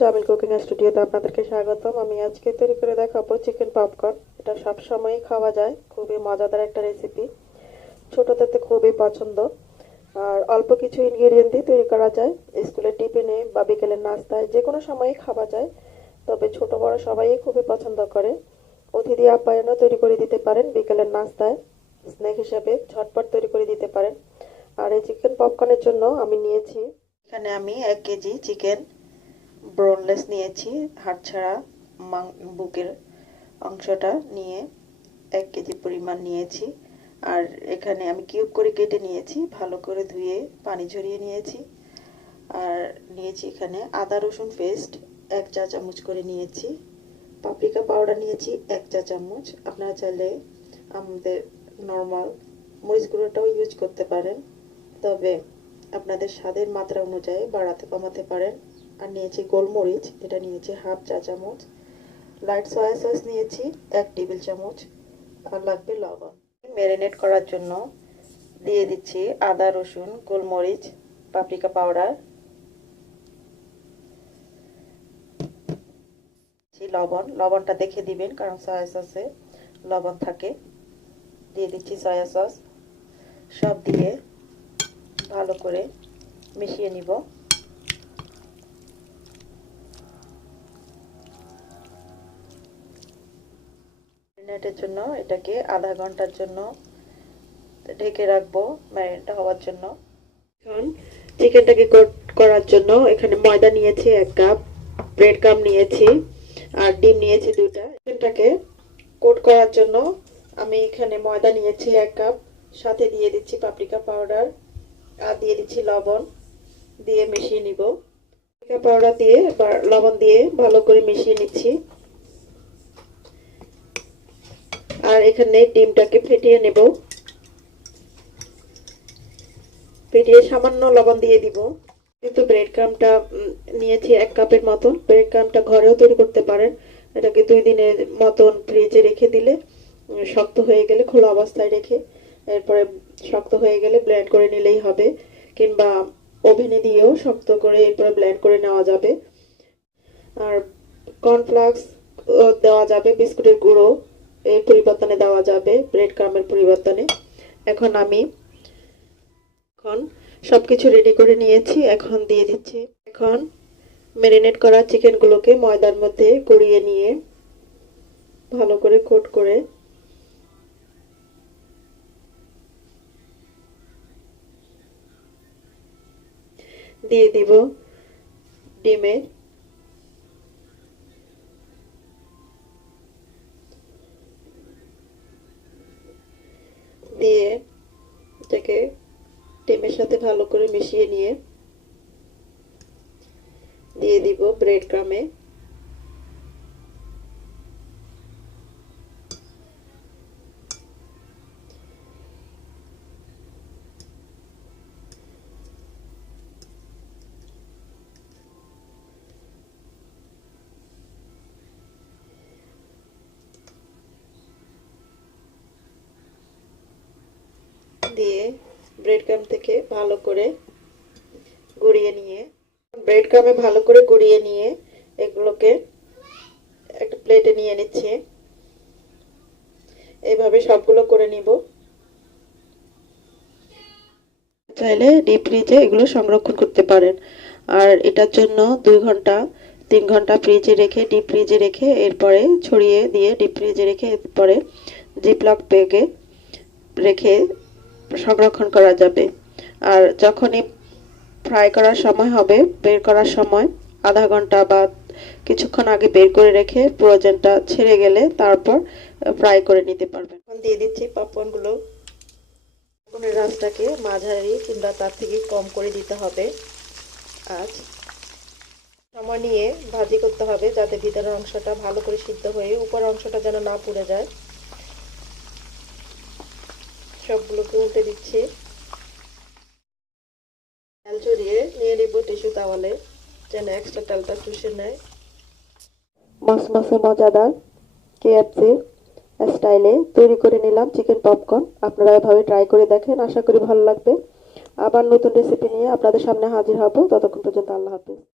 Jamil cooking স্টুডিওতে আপনাদেরকে স্বাগতম। আমি আজকে তৈরি করে দেখাবো চিকেন পপকর্ন। এটা সব সময়ই খাওয়া যায়, খুবই মজাদার একটা রেসিপি। ছোটদের তো খুবই পছন্দ। আর অল্প কিছু ইনগ্রেডিয়েন্ট দিয়ে তৈরি করা যায়। স্কুলের টিফিনে বা বিকেলের নাস্তায় যে কোনো সময়ই খাওয়া যায়। তবে ছোট বড় সবাই খুবই পছন্দ করে। অতিথি আপ্যায়নও তৈরি করে দিতে পারেন বিকেলের নাস্তায়, স্ন্যাক হিসেবে ঝটপট তৈরি করে দিতে পারেন। আর এই চিকেন পপকর্নের জন্য আমি নিয়েছি, এখানে আমি 1 কেজি চিকেন ব্রোনলেস নিয়েছি, হাড় ছাড়া বুকের অংশটা নিয়ে 1 কেজি পরিমাণ নিয়েছি। আর এখানে আমি কিউব করে কেটে নিয়েছি, ভালো করে ধুয়ে পানি ঝরিয়ে নিয়েছি। আর নিয়েছি এখানে আদা রসুন পেস্ট 1 চা চামচ করে নিয়েছি। পাপরিকা পাউডার নিয়েছি 1 চা চামচ। আপনারা চাইলে আমাদের নর্মাল মরিচ গুঁড়োটাও ইউজ করতে পারেন, তবে আপনাদের স্বাদের মাত্রা অনুযায়ী বাড়াতে কমাতে পারেন। আর নিয়েছি গোলমরিচ, এটা নিয়েছি 1/2 চা চামচ। লাইট সয়া সস নিয়েছি 1 টেবিল চামচ। আর লাগবে লবণ। ম্যারিনেট করার জন্য দিয়ে দিচ্ছি আদা রসুন গোলমরিচ পাপরিকা পাউডার, লবণটা দেখে দিবেন কারণ সয়া সসে লবণ থাকে। দিয়ে দিচ্ছি সয়া সস। সব দিয়ে ভালো করে মিশিয়ে নিব। ম্যারিনেটের জন্য এটাকে আধা ঘন্টার জন্য ঢেকে রাখবো ম্যারিনেট হওয়ার জন্য। এখন চিকেনটাকে কোট করার জন্য এখানে ময়দা নিয়েছি 1 কাপ, ব্রেড ক্রাম্ব নিয়েছি আর ডিম নিয়েছি 2টা। চিকেনটাকে কোট করার জন্য আমি এখানে ময়দা নিয়েছি 1 কাপ, সাথে দিয়ে দিচ্ছি পাপরিকা পাউডার আর দিয়ে দিচ্ছি লবণ, দিয়ে মিশিয়ে নিব। পাপরিকা পাউডার দিয়ে বা লবণ দিয়ে ভালো করে মিশিয়ে নিচ্ছি। আর এখানে ডিমটাকে ফেটিয়ে নেব, ফেটিয়ে সামান্য লবণ দিয়ে দিব। কিন্তু ব্রেড ক্রাম্বটা নিয়েছি 1 কাপের মতন। ব্রেড ক্রাম্বটা ঘরেও তৈরি করতে পারেন। এটাকে 2 দিনের মতন ফ্রিজে রেখে দিলে শক্ত হয়ে গেলে খোলা অবস্থায় রেখে এরপরে শক্ত হয়ে গেলে ব্লেন্ড করে নিলেই হবে, কিংবা ওভেনে দিয়েও শক্ত করে এরপরে ব্লেন্ড করে নেওয়া যাবে। আর কর্নফ্লেক্স দেওয়া যাবে, বিস্কুটের গুঁড়ো এর পরিবর্তনে দেওয়া যাবে ব্রেড ক্রাম্বের পরিবর্তনে। এখন সবকিছু রেডি করে নিয়েছি, এখন দিয়ে দিচ্ছি। এখন ম্যারিনেট করা চিকেনগুলোকে ময়দার মধ্যে গড়িয়ে নিয়ে ভালো করে কোট করে দিয়ে দিব ডিমে। দিয়ে এটাকে ডিমের সাথে ভালো করে মিশিয়ে নিয়ে দিয়ে দিব ব্রেড ক্রাম্বে। দিয়ে ব্রেড ক্রাম্ব থেকে ভালো করে গড়িয়ে নিয়ে ব্রেড ক্রাম্বে ভালো করে গড়িয়ে নিয়ে এগুলোকে একটা প্লেটে নিয়ে নিচ্ছি। এইভাবে সবগুলো করে নিব। চাইলে ডিপ ফ্রিজে এগুলো সংরক্ষণ করতে পারেন। আর এটার জন্য 2 ঘন্টা 3 ঘন্টা ফ্রিজে রেখে ডিপ ফ্রিজে রেখে এরপরে ছড়িয়ে দিয়ে ডিপ ফ্রিজে রেখে এরপরে জিপলক ব্যাগে রেখে সংরক্ষণ করা যাবে। আর যখনই ফ্রাই করার সময় হবে, বের করার সময় আধা ঘন্টা বা কিছুক্ষণ আগে বের করে রেখে প্রয়োজনটা ছেড়ে গেলে তারপর ফ্রাই করে নিতে পারবেন। এখন দিয়ে দিচ্ছি পপকর্নগুলো। পপকর্নের রাসটাকে মাঝারি কিংবা তার থেকে কম করে দিতে হবে। আজ সময় নিয়ে ভাজি করতে হবে যাতে ভিতরের অংশটা ভালো করে সিদ্ধ হয়ে উপরের অংশটা যেন না পুড়ে যায়। সবগুলোকে উল্টে দিচ্ছি। তেল ছড়িয়ে নিয়ে নিব টিস্যু তাওয়ালে যেন এক্সট্রা তেলটা চুষে নেয়। মসমসে মজাদার কেএফসি স্টাইলে তৈরি করে নিলাম চিকেন পপকর্ন। আপনারা এভাবে ট্রাই করে দেখেন, আশা করি ভালো লাগবে। আবার নতুন রেসিপি নিয়ে আপনাদের সামনে হাজির হব। ততক্ষণ পর্যন্ত আল্লাহ হাফেজ।